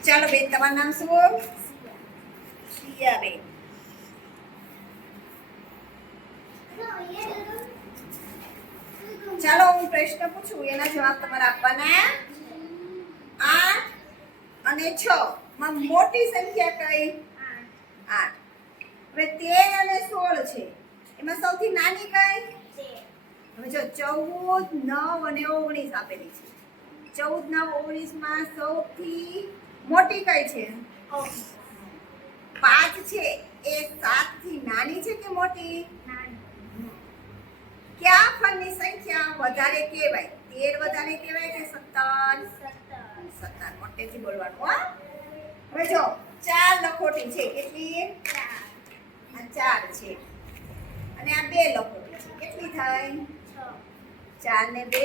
ચાલો બેન તમારું નામ શું શિયાબેન ચાલો હું પ્રશ્ન પૂછું એના જવાબ તમારે આપવાના આઠ અને છ માં મોટી સંખ્યા કઈ આઠ હવે તેર અને સોળ છે એમાં સૌથી નાની કઈ હવે જો ચૌદ નવ અને ઓગણીસ આપેલી છે ચૌદ નવ ઓગણીસમાં સૌથી મોટી કઈ છે? પાંચ છે. એ સાતથી નાની છે કે મોટી? ક્યાં ફળની સંખ્યા વધારે કહેવાય? તેર વધારે કહેવાય કે સત્તર? સત્તર. મોટેથી બોલવાનું, હા. હવે જો ચાર લખોટી છે. કેટલી? આ ચાર છે. અને આ બે લખોટી છે. કેટલી થાય? ચાર ને બે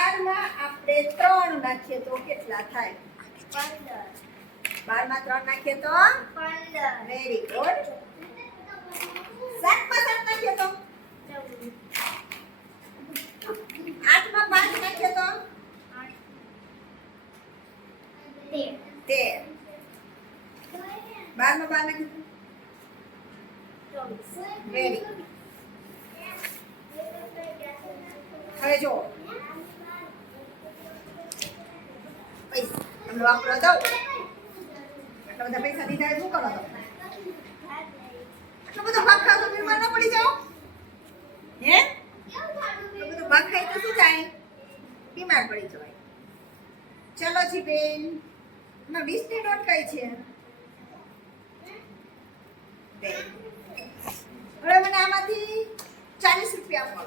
માં આપણે ત્રણ નાખીએ તો કેટલા થાય? બારમાં ત્રણ નાખીએ તો? વેરી ગુડ સાતમાં સાત નાખીએ તો? આઠમાં પાંચ નાખીએ તો? તેર. બારમાં બાર નાખીએ તો? વેરી હવે જો પૈસા તમને વાપરો દઉં આટલા બધા પૈસા દીધા શું કરો આટલો બધો ભાગ ખાવ તો બીમાર ન પડી જાઓ. હે? આટલો બધો ભાગ ખાય તો શું થાય? બીમાર પડી જવાય. ચલો જી બેન. એમાં વીસની નોટ કઈ છે? હવે મને આમાંથી ચાલીસ રૂપિયા આપો.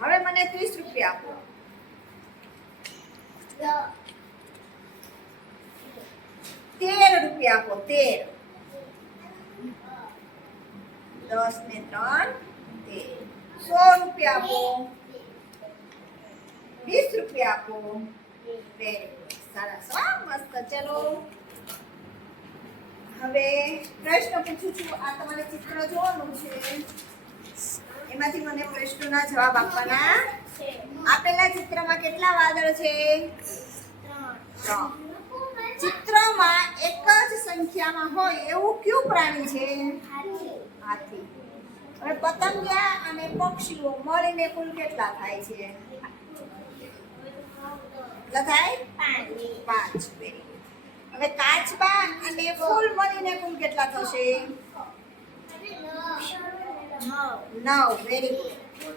હવે મને ત્રીસ રૂપિયા આપો. તેર રૂપિયા આપો, તેર. દસ ને ત્રણ, તેર. સો રૂપિયા આપો. વીસ રૂપિયા આપો. સરસ મસ્ત. ચલો. હવે પ્રશ્ન પૂછું છું. આ તમારે ચિત્ર જોવાનું છે. એમાંથી મને પ્રશ્નોના જવાબ આપવાના. આપેલા ચિત્રમાં કેટલા વાદળ છે? ચિત્રમાં એક જ સંખ્યામાં હોય એવું કયું પ્રાણી છે? હાથી. હવે પતંગિયા અને પક્ષીઓ મળીને કુલ કેટલા થાય છે? કેટલા થાય? પાંચ. હવે કાચબા અને ફૂલ મળીને કુલ કેટલા થશે? નવ. વેરી ગુડ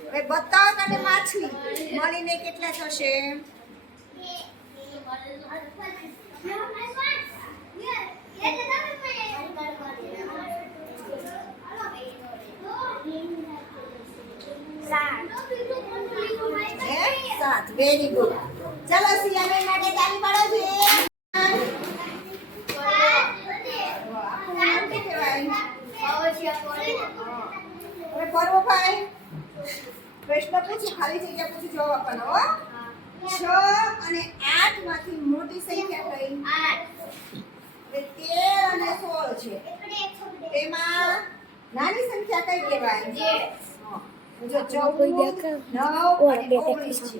હવે બતક અને માછલી મળીને કેટલા થશે? સાત વેરી ગુડ ચલો સિયાબેન માટે તાળી પાડો છે આખું નામ શું કહેવાય? હવે પર્વભાઈ પ્રશ્ન પૂછું ખાલી જગ્યા પૂછું જવાબ આપવાનો હો છ અને આઠમાંથી મોટી સંખ્યા કઈ? તેર અને સોળ છે. તેમાં નાની સંખ્યા કઈ કહેવાય? ચૌદ નવ અને ઓગણીસ છે.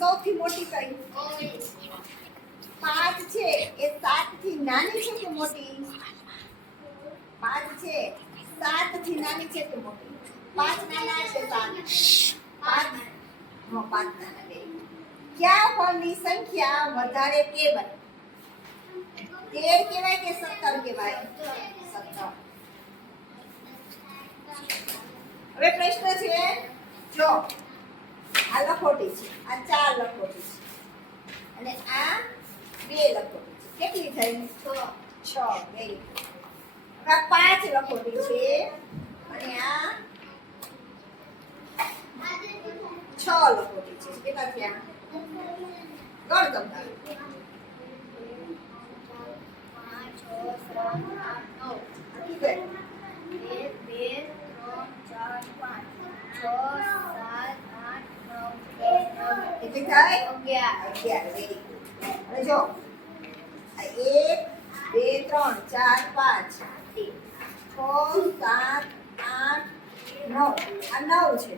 સૌથી મોટી કઈ? પાંચ છે. એ સાતથી નાની છે કે મોટી? પાંચ છે. સાતથી નાની છે કે મોટી? પાંચ નાના છે સાત. પાંચ. પાંચ નાના બે. કયા ફળની સંખ્યા વધારે કે બને? તેર કહેવાય કે સત્તર કહેવાય? સત્તર. હવે પ્રશ્ન છે, જો આ લખોટી છે, આ ચાર લખોટી છે, અને આ બે લખોટી છે, કેટલી થઈ? છ, બે. હવે આ પાંચ લખોટી છે, અને આ છ લખોટી છે. કેટલા થયા? ગણ દસ કેટલી થાય? અગિયાર. વેરી ગુડ હવે જો એક, બે, ત્રણ, ચાર, પાંચ, છ, સાત, આઠ, નવ. આ નવ છે.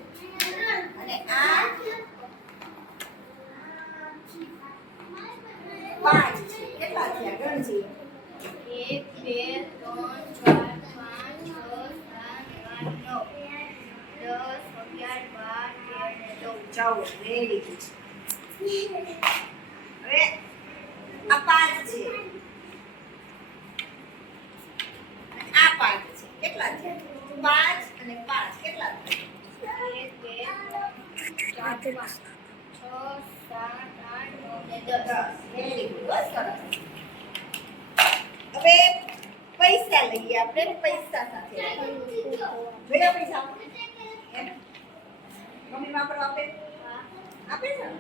અને આ પાંચ. છે કેટલા થયા? ગણજી. એક બે ત્રણ ચાર પાંચ છ સાત આઠ નવ. દસ અગિયાર બાર તેર ને ચૌદ. ચૌદ વેરી ગુડ હવે આ પાંચ છે. આ પાંચ છે. કેટલા થયા? પાંચ અને પાંચ. કેટલા થયા? એક બે ચાર પાંચ છ સાત આઠ નવ ને દસ. વેરી ગુડ બસ સરસ હવે પૈસા લઈએ આપણે પૈસા સાથે જોયા પૈસા એમ? મમ્મી વાપરવા આપે આપે છે ને?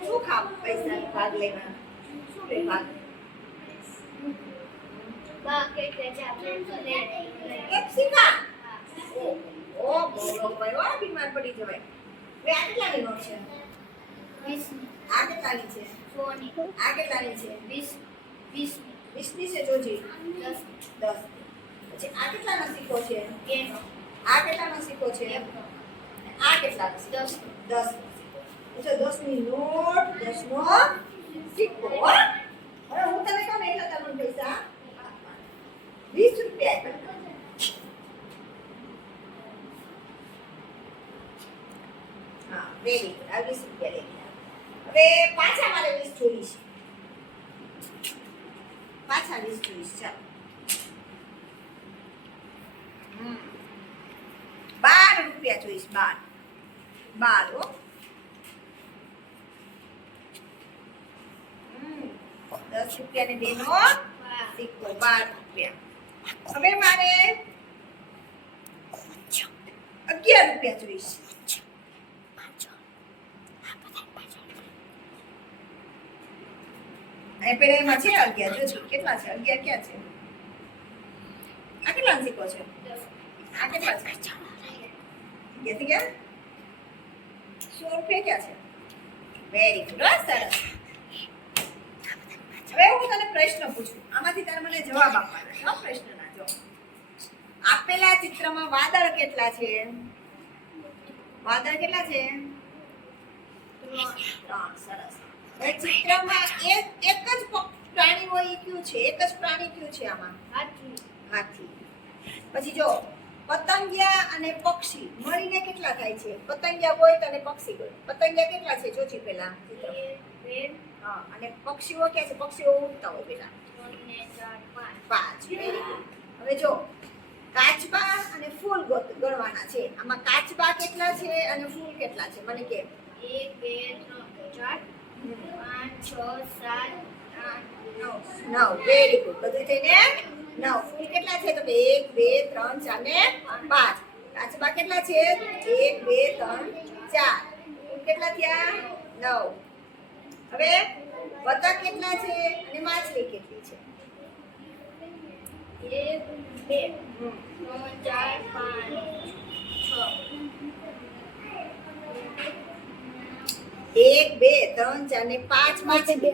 શું ખાવ પૈસા ભાગ લેવા શું લે ભાગ બા કે કે છે આપણે શું લઈ એક શીખા ઓ ઓ બોલો ભાઈ ઓ બીમાર પડી જવાય હવે આ કેટલાની નોટ છે વીસ આ કેટલાની છે સોની આ કેટલાની છે. વીસ વીસ વીસની છે જોજી દસ દસ. પછી આ કેટલાનો સિક્કો છે? એનો આ કેટલાનો સિક્કો છે? આ કેટલાનો દસ. દસ. અચ્છા દસ નોટ દસ સિક્કો હવે હું તમે કહું એટલે તમને પૈસા? વીસ રૂપિયા. હા વેરી ગુડ આ વીસ રૂપિયા લઈ ગયા હવે પાછા મારે વીસ જોઈશ પાછા વીસ જોઈશ ચાલો. બાર રૂપિયા જોઈશ, બાર. બાર, હો. દસ રૂપિયા ને બેનો સિક્કો બાર રૂપિયા. હવે મારે અગિયાર રૂપિયા જોઈશ. એમાં છે અગિયાર? જોજો કેટલા છે? અગિયાર ક્યાં છે? આ કેટલા અંશિકો છે? આ કેટલા છે? ક્યાંથી ગયા સો રૂપિયા ક્યાં છે? વેરી ગુડ સરસ. હવે હું તને પ્રશ્ન પૂછું. આમાંથી તારે મને જવાબ આપવાનો છે. પ્રશ્નના જો. આપેલા ચિત્રમાં વાદળ કેટલા છે? વાદળ કેટલા છે? ત્રણ. સરસ. ચિત્રમાં એક એક જ પ્રાણી હોય કયું છે? એક જ પ્રાણી કયું છે આમાં? હાથી. હાથી. પછી જો પતંગિયા અને પક્ષી મળીને કેટલા થાય છે? પતંગિયા હોય અને પક્ષી હોય. પતંગિયા કેટલા છે? જોજી પેલા ચિત્રમાં. એક બે હા અને પક્ષીઓ ક્યાં છે? પક્ષીઓ ઉડતા હોય પેલા પાંચ. હવે જો કાચબા અને ફૂલ ગણવાના છે. આમાં કાચબા કેટલા છે અને ફૂલ કેટલા છે? મને કે એક બે ત્રણ ચાર. પાંચ છ, સાત, આઠ, નવ. નવ. વેરી ગુડ બધું થઈને નવ. ફૂલ કેટલા છે? તો એક, બે, ત્રણ, ચાર ને પાંચ. કાચબા કેટલા છે? એક, બે, ત્રણ, ચાર. કેટલા થયા? નવ. હવે બતક કેટલા છે? અને માછલી કેટલી છે? એક, બે. ત્રણ, ચાર, પાંચ, છ. એક બે ત્રણ ચાર ને પાંચ માછલી બે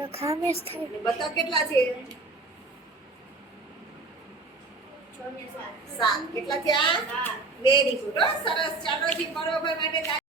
જ થાય. અને કેટલા છે? સાત. કેટલા થયા? વેરી ગુડ સરસ. ચાલો જી બરોબર માટે